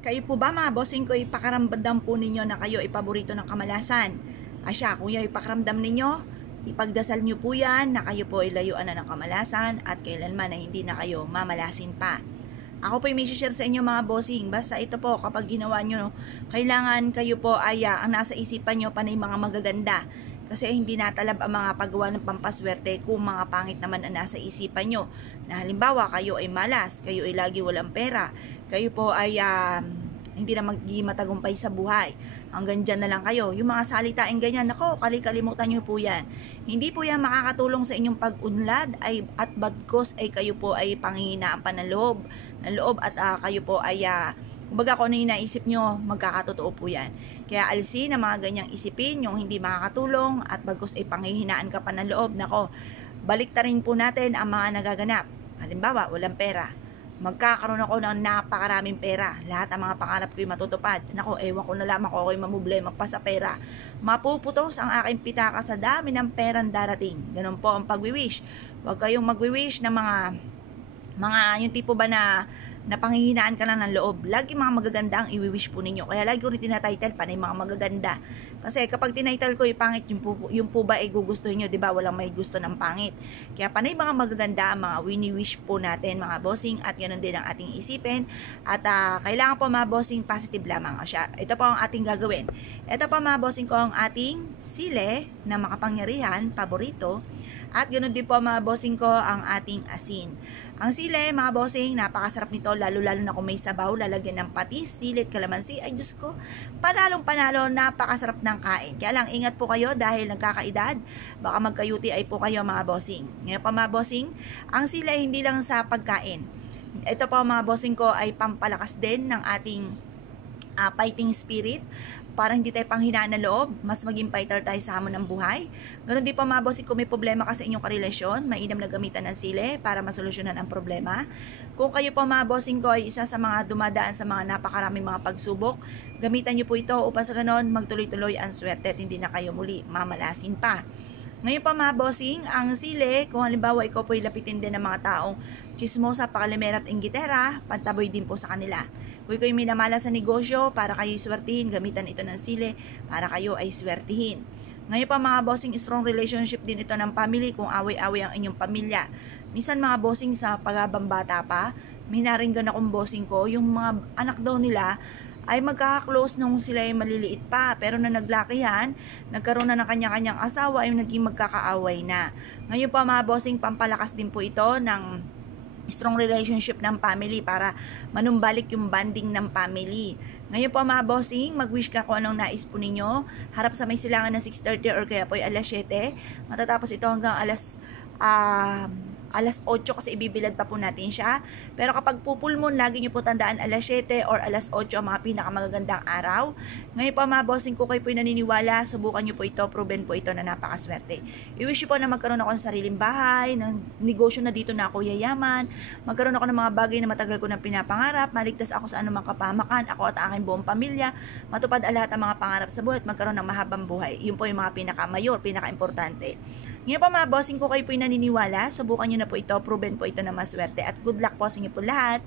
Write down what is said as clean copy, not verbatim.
Kayo po ba mga bossing ko, ipakaramdam po ninyo na kayo ay paborito ng kamalasan? Asya, kung yung ipakaramdam ninyo, ipagdasal nyo po yan na kayo po ay layuan na ng kamalasan at kailanman na hindi na kayo mamalasin pa. Ako po yung may share sa inyo mga bossing. Basta ito po, kapag ginawa nyo, kailangan kayo po ay ang nasa isipan nyo panay mga magaganda. Kasi hindi natalab ang mga paggawa ng pampaswerte kung mga pangit naman ang nasa isipan nyo. Na halimbawa, kayo ay malas, kayo ay lagi walang pera, kayo po ay hindi na magiging matagumpay sa buhay. Hanggang dyan na lang kayo. Yung mga salitain ganyan, nako, kalimutan nyo po yan. Hindi po yan makakatulong sa inyong pag-unlad at bagkos ay kayo po ay panghihinaan pa ng loob at kayo po ay kumbaga kung ano yung naisip nyo, magkakatotoo po yan. Kaya alisin ang mga ganyang isipin, yung hindi makakatulong at bagkos ay panghihinaan ka pa ng loob. Nako, baliktarin po natin ang mga nagaganap. Halimbawa, walang pera. Magkakaroon ako ng napakaraming pera. Lahat ang mga pangarap ko'y matutupad. Nako, ewan ko na lamang ko ako'y mamblema pa sa pera. Mapuputos ang aking pitaka sa dami ng perang darating. Ganun po ang pagwi-wish. Huwag kayong magwi-wish na mga yung tipo ba na panghihinaan ka lang ng loob. Lagi mga magaganda ang i-wish po ninyo. Kaya lagi ko rin tinatitle panay mga magaganda. Kasi kapag tinatitle ko yung pangit, yung po ba ay gugustuhin nyo, di ba? Walang may gusto ng pangit. Kaya panay mga magaganda, mga wini-wish po natin, mga bossing, at ganoon din ang ating isipin. At kailangan po mga bossing, positive lamang. Ito po ang ating gagawin. Ito po mga bossing ko ang ating sile na makapangyarihan, paborito. At ganoon din po mga bossing ko ang ating asin. Ang sile, mga bossing, napakasarap nito, lalo-lalo na kung may sabaw, lalagyan ng patis, silit, kalamansi. Ay, Diyos ko, panalong-panalo, napakasarap ng kain. Kaya lang, ingat po kayo dahil nagkakaedad. Baka magkayuti ay po kayo, mga bossing. Ngayon pa, mga bossing, ang sile hindi lang sa pagkain. Ito po, mga bossing ko, ay pampalakas din ng ating fighting spirit, para hindi tayo panghinaan ng loob, mas maging fighter tayo sa hamon ng buhay. Ganun din pa mga bossing, kung may problema ka sa inyong karelasyon, mainam na gamitan ng sile para masolusyonan ang problema. Kung kayo pa mga bossing ko ay isa sa mga dumadaan sa mga napakaraming mga pagsubok, gamitan nyo po ito upang sa ganon magtuloy-tuloy ang swerte at hindi na kayo muli mamalasin pa. Ngayon pa mga bossing, ang sile, kung halimbawa ikaw po lapitin din ng mga taong chismosa, pakalimera at inggitera, pantaboy din po sa kanila. Kung kayo minamala sa negosyo, para kayo swertihin, gamitan ito ng sile para kayo ay swertihin. Ngayon pa mga bossing, strong relationship din ito ng family kung away-away ang inyong pamilya. Minsan mga bossing sa paghabang bata pa, may naringgan akong bossing ko, yung mga anak daw nila ay magkaka-close nung sila ay maliliit pa. Pero na naglakihan, nagkaroon na ng kanya-kanyang asawa ay naging magkakaaway na. Ngayon pa mga bossing, pampalakas din po ito ng strong relationship ng family para manumbalik yung bonding ng family. Ngayon po mga bossing, mag-wish ka kung anong nais po ninyo. Harap sa may silangan ng 6:30 or kaya po ay alas 7. Matatapos ito hanggang alas 8 kasi ibibilad pa po natin siya. Pero kapag pupul moon, lagi nyo po tandaan alas 7 or alas 8 ang mga pinakamagagandang araw. Ngayon pa mga bossing, ko kayo po naniniwala, subukan nyo po ito, proven po ito na napakaswerte. I-wish po na magkaroon ako ng sariling bahay, ng negosyo na dito na ako yayaman, magkaroon ako ng mga bagay na matagal ko na pinapangarap, maligtas ako sa anumang kapahamakan, ako at aking buong pamilya, matupad ang lahat ng mga pangarap sa buhay at magkaroon ng mahabang buhay. Yun po yung mga pinakamayor, pinaka-importante. Ngayon pa mga bossing, ko kayo po naniniwala, subukan nyo na po ito, proven po ito na maswerte at good luck po sa inyo po lahat.